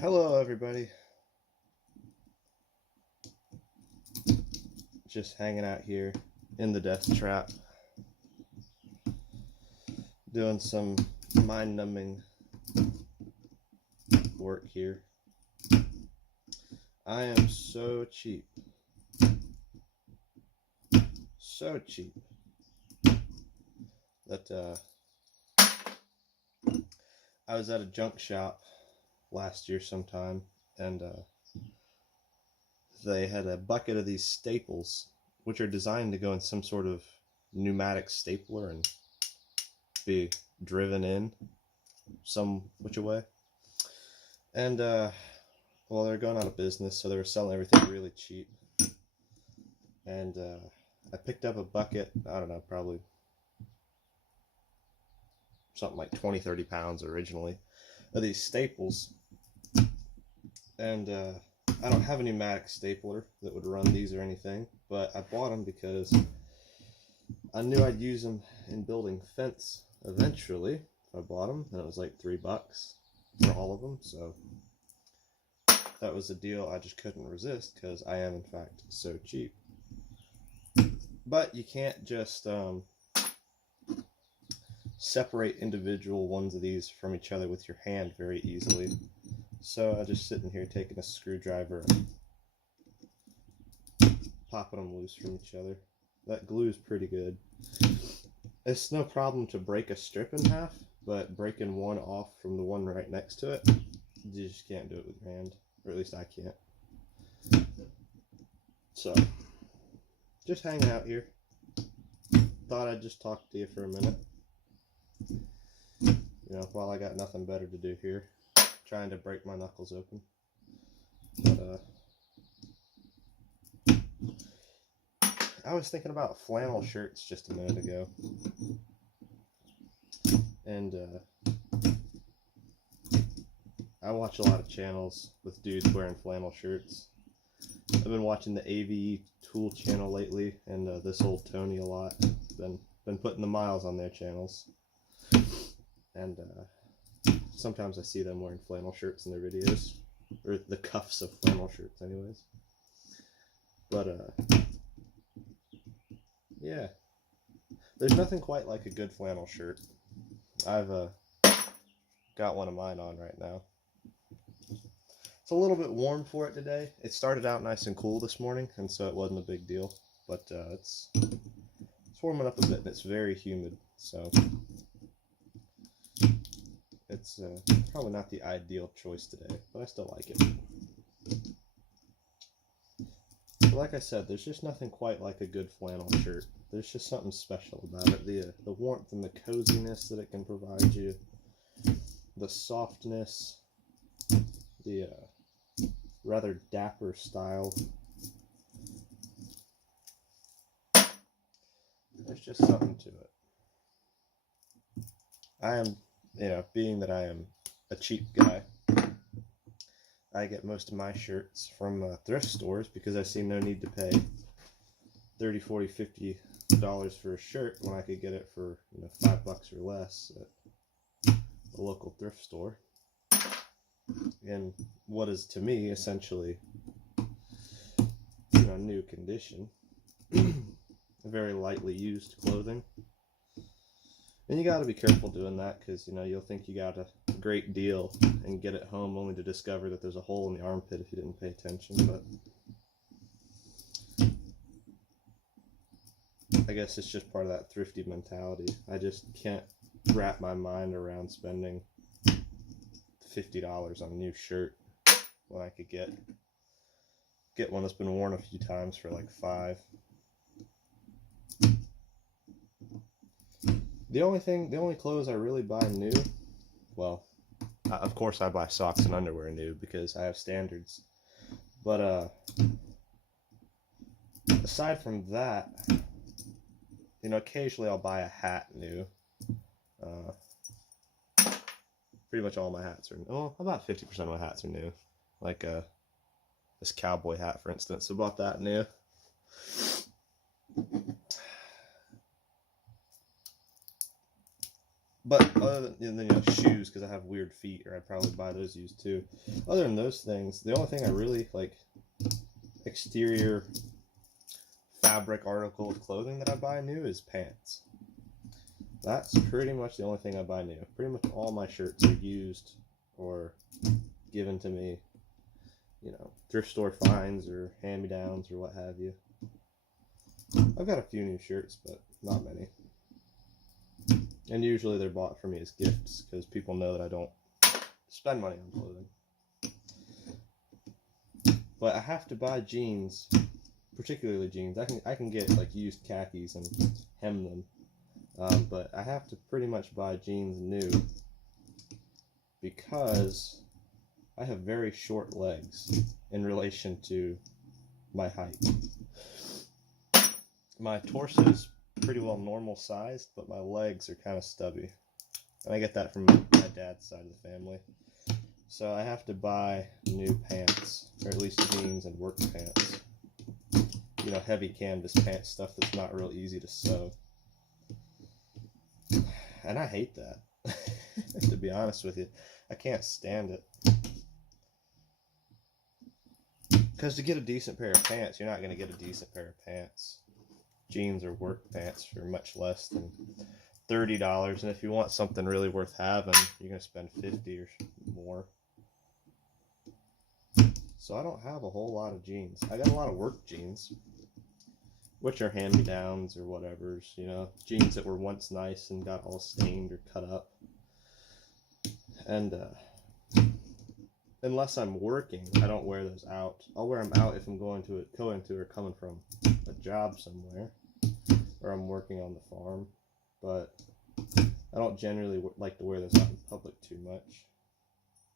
Hello, everybody. Just hanging out here in the death trap, doing some mind-numbing work here. I am so cheap. So cheap that I was at a junk shop last year sometime, and they had a bucket of these staples, which are designed to go in some sort of pneumatic stapler and be driven in some which way. And well, they're going out of business, so they were selling everything really cheap. And I picked up a bucket, I don't know, probably something like 20-30 pounds originally, of these staples. And I don't have a pneumatic stapler that would run these or anything, but I bought them because I knew I'd use them in building fence eventually if I bought them, and it was like $3 for all of them, so that was a deal I just couldn't resist because I am in fact so cheap. But you can't just separate individual ones of these from each other with your hand very easily. So I just sitting here taking a screwdriver and popping them loose from each other. That glue is pretty good. It's no problem to break a strip in half, but breaking one off from the one right next to it, you just can't do it with your hand. Or at least I can't. So, just hanging out here. Thought I'd just talk to you for a minute. You know, while I got nothing better to do here. Trying to break my knuckles open. But, I was thinking about flannel shirts just a minute ago. And, I watch a lot of channels with dudes wearing flannel shirts. I've been watching the AVE Tool channel lately, and This Old Tony a lot. Been putting the miles on their channels. And, sometimes I see them wearing flannel shirts in their videos. Or the cuffs of flannel shirts, anyways. But, yeah. There's nothing quite like a good flannel shirt. I've, got one of mine on right now. It's a little bit warm for it today. It started out nice and cool this morning, and so it wasn't a big deal. But, it's warming up a bit, and it's very humid, so it's probably not the ideal choice today, but I still like it. But like I said, there's just nothing quite like a good flannel shirt. There's just something special about it. The warmth and the coziness that it can provide you, the softness, the rather dapper style. There's just something to it. I am, being that I am a cheap guy, I get most of my shirts from thrift stores because I see no need to pay $30, $40, $50 for a shirt when I could get it for $5 or less at a local thrift store. In what is to me essentially new condition. Very lightly used clothing. And you gotta be careful doing that because, you'll think you got a great deal and get it home only to discover that there's a hole in the armpit if you didn't pay attention. But I guess it's just part of that thrifty mentality. I just can't wrap my mind around spending $50 on a new shirt when I could get one that's been worn a few times for like $5. The only clothes I really buy new, well, of course I buy socks and underwear new because I have standards. But aside from that, occasionally I'll buy a hat new. Pretty much all my hats are new. Well, about 50% of my hats are new. Like this cowboy hat, for instance. I bought that new. But other than, and then, you know, shoes, because I have weird feet, or I'd probably buy those used too. Other than those things, the only thing I really like, exterior fabric article of clothing that I buy new is pants. That's pretty much the only thing I buy new. Pretty much all my shirts are used or given to me, you know, thrift store finds or hand-me-downs or what have you. I've got a few new shirts, but not many. And usually they're bought for me as gifts because people know that I don't spend money on clothing. But I have to buy jeans, particularly jeans. I can get like used khakis and hem them, but I have to pretty much buy jeans new because I have very short legs in relation to my height. My torso is pretty well normal sized, but my legs are kind of stubby. And I get that from my dad's side of the family. So I have to buy new pants, or at least jeans and work pants. You know, heavy canvas pants, stuff that's not real easy to sew. And I hate that, to be honest with you. I can't stand it. Because to get a decent pair of pants, you're not going to get a decent pair of pants. Jeans or work pants for much less than $30. And if you want something really worth having, you're going to spend $50 or more. So I don't have a whole lot of jeans. I got a lot of work jeans, which are hand-me-downs or whatever's, you know, jeans that were once nice and got all stained or cut up. And unless I'm working, I don't wear those out. I'll wear them out if I'm going to or coming from a job somewhere, or I'm working on the farm. But I don't generally like to wear those out in public too much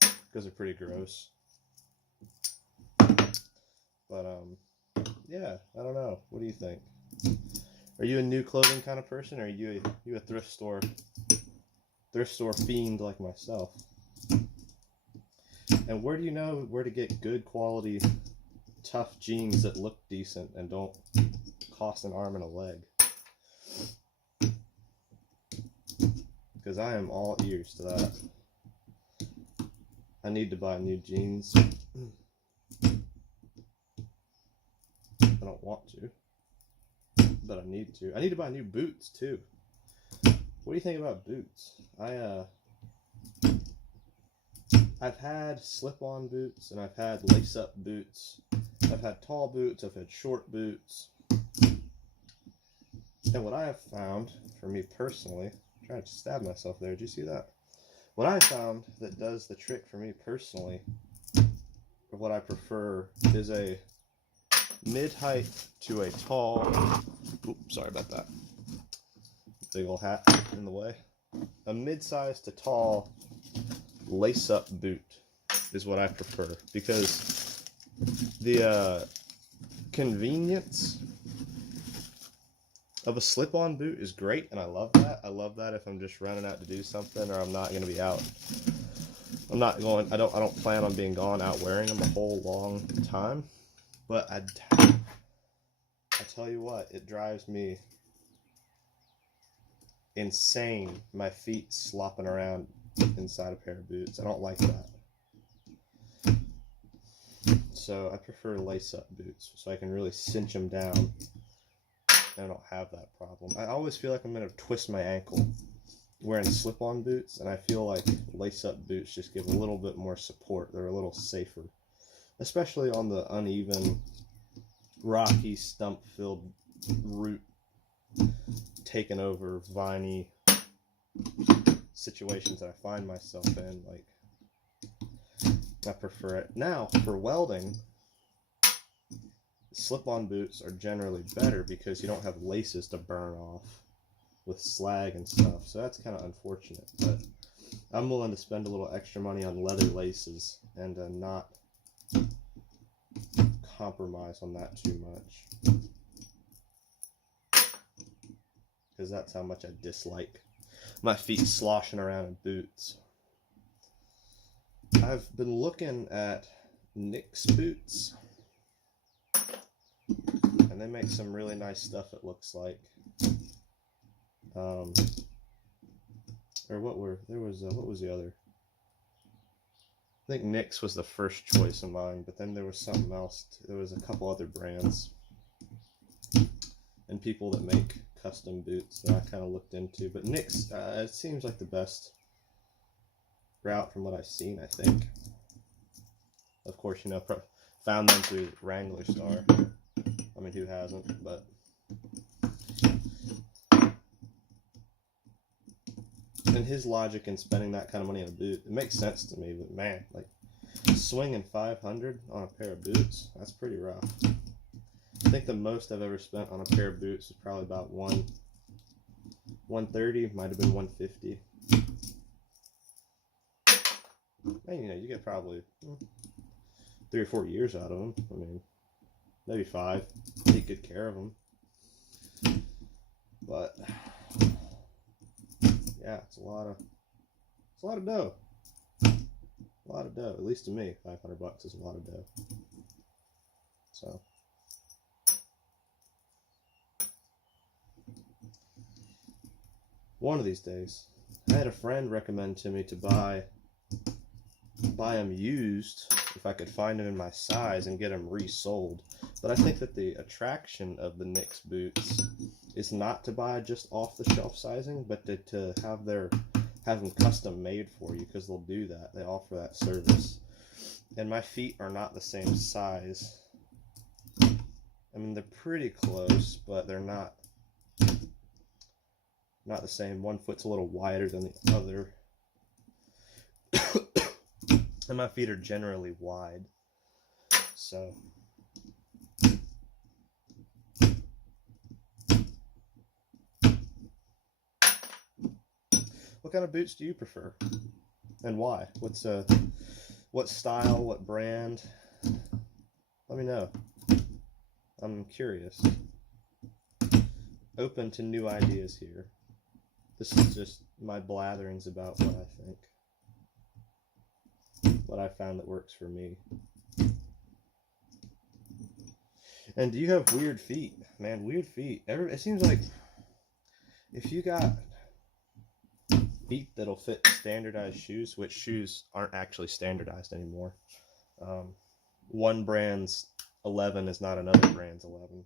because they're pretty gross. But yeah, I don't know. What do you think? Are you a new clothing kind of person, or are you a thrift store fiend like myself? And where do you know where to get good quality, tough jeans that look decent and don't cost an arm and a leg? Because I am all ears to that. I need to buy new jeans. I don't want to, but I need to. I need to buy new boots too. What do you think about boots? I've had slip-on boots and I've had lace-up boots. I've had tall boots. I've had short boots. And what I have found, for me personally, I'm trying to stab myself there. Did you see that? What I found that does the trick for me personally, or what I prefer, is a mid-height to a tall, oops, sorry about that, big old hat in the way, a mid-size to tall lace-up boot is what I prefer, because the convenience of a slip-on boot is great, and I love that. I love that if I'm just running out to do something, or I'm not going to be out. I don't plan on being gone out wearing them a whole long time. But I tell you what, it drives me insane. My feet slopping around inside a pair of boots. I don't like that. So I prefer lace-up boots, so I can really cinch them down, and I don't have that problem. I always feel like I'm going to twist my ankle wearing slip-on boots, and I feel like lace-up boots just give a little bit more support. They're a little safer, especially on the uneven, rocky, stump-filled route, taken over, viney situations that I find myself in. Like, I prefer it. Now, for welding, slip-on boots are generally better because you don't have laces to burn off with slag and stuff, so that's kind of unfortunate. But I'm willing to spend a little extra money on leather laces and not compromise on that too much, because that's how much I dislike my feet sloshing around in boots. I've been looking at Nick's boots, and they make some really nice stuff, it looks like. Or what was the other? I think Nick's was the first choice of mine, but then there was something else. There was a couple other brands and people that make custom boots that I kind of looked into. But Nick's, it seems like the best route from what I've seen, I think. Of course, you know, found them through Wrangler Star. I mean, who hasn't? But and his logic in spending that kind of money on a boot, it makes sense to me. But man, like swinging $500 on a pair of boots, that's pretty rough. I think the most I've ever spent on a pair of boots is probably about $130, might have been $150. And you know, you get probably 3 or 4 years out of them. I mean, maybe 5. Take good care of them. But yeah, it's a lot of dough. A lot of dough, at least to me. $500 is a lot of dough. So one of these days, I had a friend recommend to me to buy them used if I could find them in my size and get them resold. But I think that the attraction of the Nick's boots is not to buy just off the shelf sizing, but to have them custom made for you, because they'll do that. They offer that service. And my feet are not the same size. I mean, they're pretty close, but they're not the same. One foot's a little wider than the other. And my feet are generally wide. So what kind of boots do you prefer? And why? What style, what brand? Let me know. I'm curious. Open to new ideas here. This is just my blatherings about what I think. What I found that works for me. And do you have weird feet? Man, weird feet. It seems like if you got feet that'll fit standardized shoes, which shoes aren't actually standardized anymore. One brand's 11 is not another brand's 11.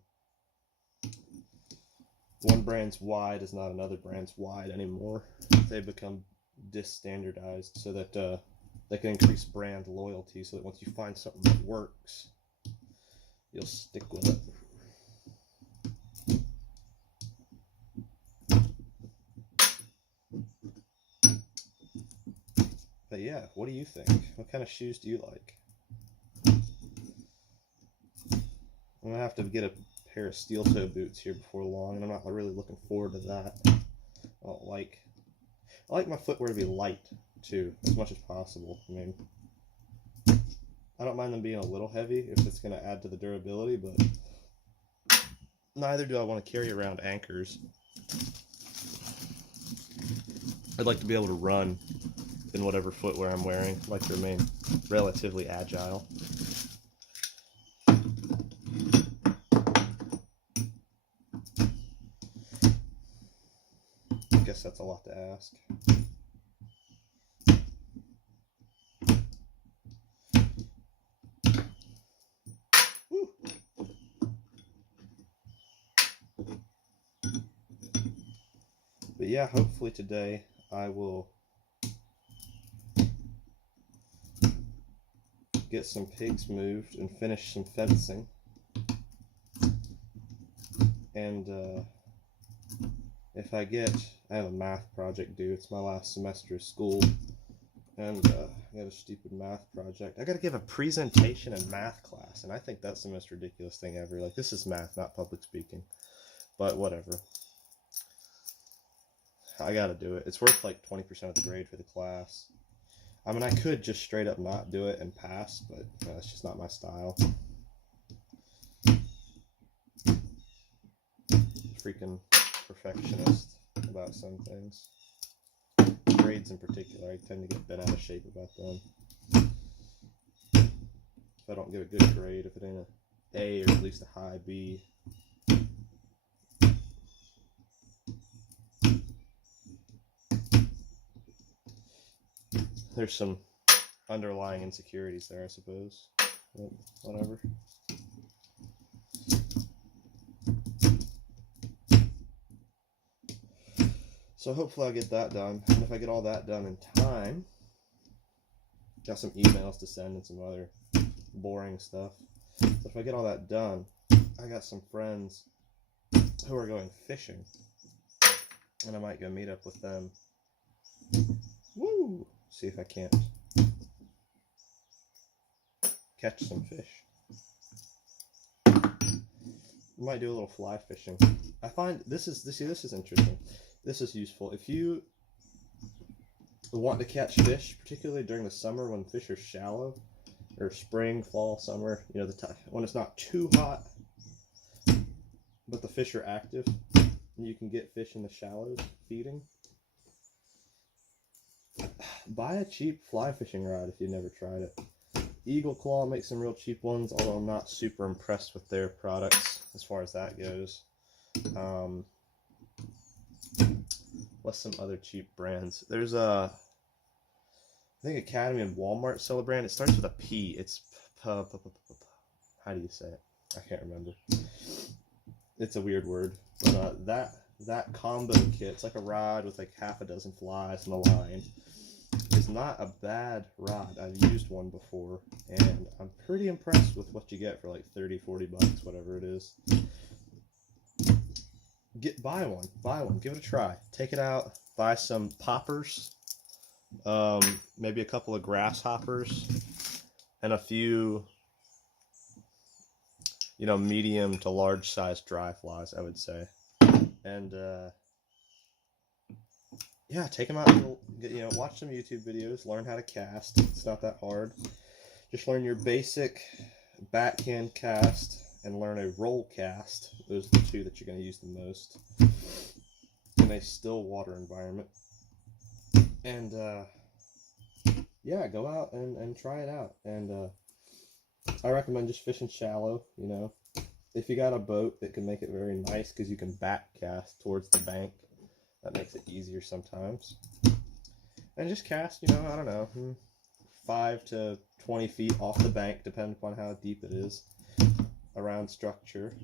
One brand's wide is not another brand's wide anymore. They become disstandardized so that they can increase brand loyalty, so that once you find something that works, you'll stick with it. But yeah, what do you think? What kind of shoes do you like? I'm gonna have to get a pair of steel toe boots here before long, and I'm not really looking forward to that. I like my footwear to be light too, as much as possible. I mean, I don't mind them being a little heavy if it's going to add to the durability, but neither do I want to carry around anchors. I'd like to be able to run in whatever footwear I'm wearing. I'd like to remain relatively agile. I guess that's a lot to ask. But yeah, hopefully today I will get some pigs moved and finish some fencing. And if I have a math project due. It's my last semester of school. And I got a stupid math project. I got to give a presentation in math class. And I think that's the most ridiculous thing ever. Like, this is math, not public speaking. But whatever. I gotta do it. It's worth like 20% of the grade for the class. I mean, I could just straight up not do it and pass, but that's just not my style. Freaking perfectionist about some things. Grades in particular, I tend to get bent out of shape about them. If I don't get a good grade, if it ain't an A or at least a high B, there's some underlying insecurities there, I suppose. But whatever. So hopefully I'll get that done. And if I get all that done in time, got some emails to send and some other boring stuff. But if I get all that done, I got some friends who are going fishing. And I might go meet up with them. Woo! See if I can't catch some fish. Might do a little fly fishing. I find this is interesting. This is useful. If you want to catch fish, particularly during the summer when fish are shallow, or spring, fall, summer, you know, the time when it's not too hot, but the fish are active, and you can get fish in the shallows feeding. Buy a cheap fly fishing rod if you've never tried it. Eagle Claw makes some real cheap ones, although I'm not super impressed with their products as far as that goes. What's some other cheap brands? There's I think Academy and Walmart sell a brand. It starts with a P. It's how do you say it? I can't remember. It's a weird word. But that combo kit, it's like a rod with like half a dozen flies and a line. It's not a bad rod. I've used one before, and I'm pretty impressed with what you get for like 30, 40 bucks, whatever it is. Buy one, give it a try. Take it out, buy some poppers, maybe a couple of grasshoppers, and a few, you know, medium to large size dry flies, I would say. And yeah, take them out and, you know, watch some YouTube videos, learn how to cast. It's not that hard. Just learn your basic backhand cast and learn a roll cast. Those are the two that you're going to use the most in a still water environment. And yeah, go out and try it out. And I recommend just fishing shallow, you know. If you got a boat that can make it very nice because you can back cast towards the bank, that makes it easier sometimes. And just cast, you know, I don't know, 5 to 20 feet off the bank, depending upon how deep it is, around structure.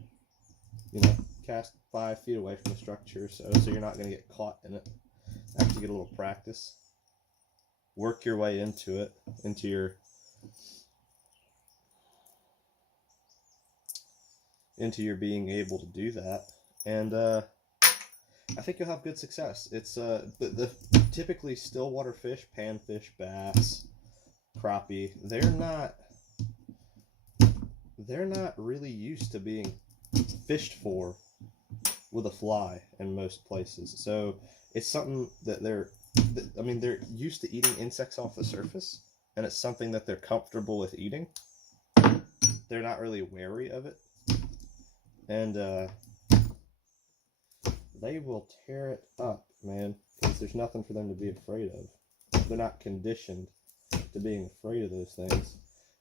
You know, cast 5 feet away from the structure so you're not going to get caught in it. After you get a little practice, work your way into it, into your being able to do that, and I think you'll have good success. It's the typically stillwater fish, panfish, bass, crappie, they're not really used to being fished for with a fly in most places. So it's something that they're used to eating insects off the surface, and it's something that they're comfortable with eating. They're not really wary of it. And they will tear it up, man, because there's nothing for them to be afraid of. They're not conditioned to being afraid of those things.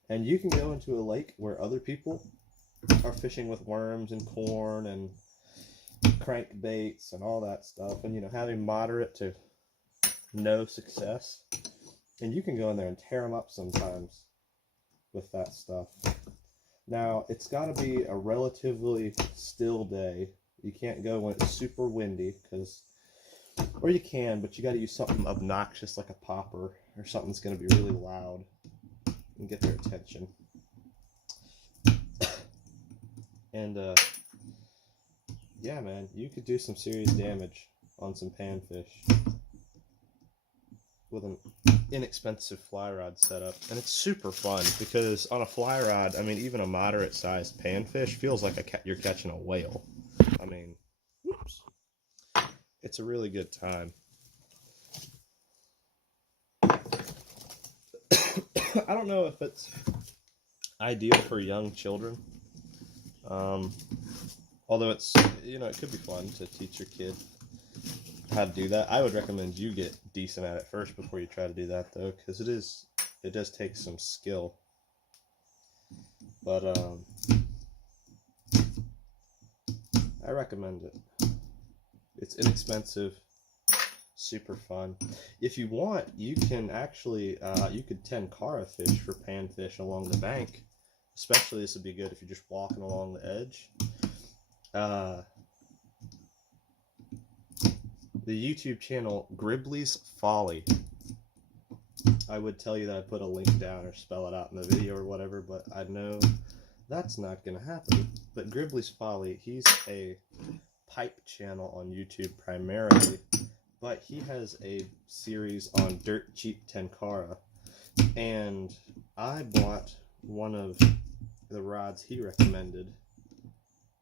And you can go into a lake where other people are fishing with worms and corn and crankbaits and all that stuff, and, you know, having moderate to no success. And you can go in there and tear them up sometimes with that stuff. Now, it's got to be a relatively still day. You can't go when it's super windy, or you can, but you got to use something obnoxious like a popper or something that's going to be really loud and get their attention. And yeah, man, you could do some serious damage on some panfish with an inexpensive fly rod setup. And it's super fun because on a fly rod, I mean, even a moderate sized panfish feels like you're catching a whale. I mean, whoops. It's a really good time. I don't know if it's ideal for young children. Although it's, you know, it could be fun to teach your kid how to do that. I would recommend you get decent at it first before you try to do that, though, because it does take some skill. But I recommend it. It's inexpensive, super fun. If you want, you can actually you could tenkara fish for panfish along the bank. Especially this would be good if you're just walking along the edge. The YouTube channel Gribley's Folly. I would tell you that I put a link down or spell it out in the video or whatever, but I know that's not going to happen. But Gribley's Folly, he's a pipe channel on YouTube primarily, but he has a series on dirt cheap tenkara, and I bought one of the rods he recommended.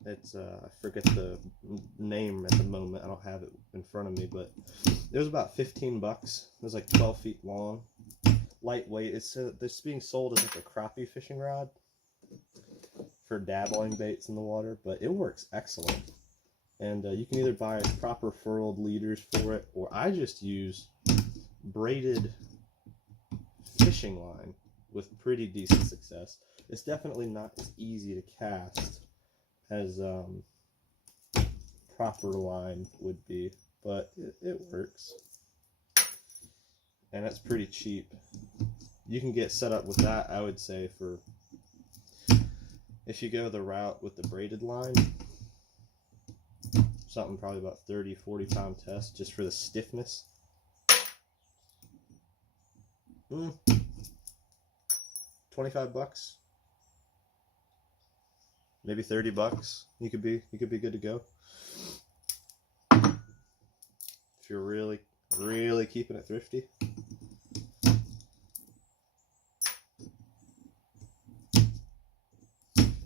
It's I forget the name at the moment. I don't have it in front of me, but it was about $15. It was like 12 feet long, lightweight. It's this being sold as like a crappie fishing rod for dabbling baits in the water, but it works excellent. And you can either buy proper furled leaders for it, or I just use braided fishing line with pretty decent success. It's definitely not as easy to cast as proper line would be, but it works. And that's pretty cheap. You can get set up with that, I would say, for if you go the route with the braided line, something probably about 30-40 pound test just for the stiffness. $25, maybe $30. You could be good to go if you're really keeping it thrifty.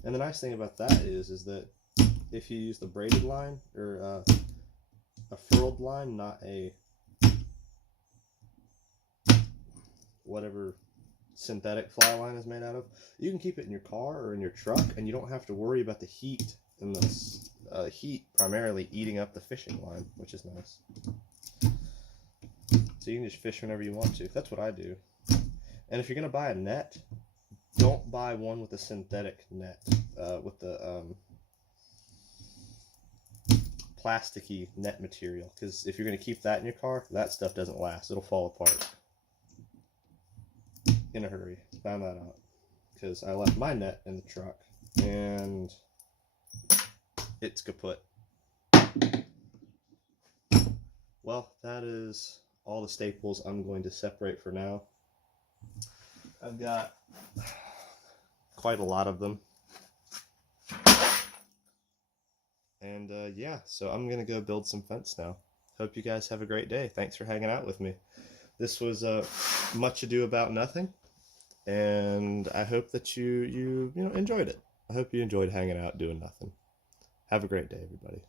And the nice thing about that is that if you use the braided line or a furled line, not a whatever synthetic fly line is made out of, you can keep it in your car or in your truck, and you don't have to worry about the heat and the heat primarily eating up the fishing line, which is nice. So you can just fish whenever you want to. That's what I do. And if you're gonna buy a net, don't buy one with a synthetic net, with the plasticky net material, because if you're gonna keep that in your car, that stuff doesn't last. It'll fall apart in a hurry. Found that out because I left my net in the truck and it's kaput. Well, that is all the staples I'm going to separate for now. I've got quite a lot of them. And yeah, so I'm going to go build some fence now. Hope you guys have a great day. Thanks for hanging out with me. This was much ado about nothing, and I hope that you enjoyed it. I hope you enjoyed hanging out doing nothing. Have a great day, everybody.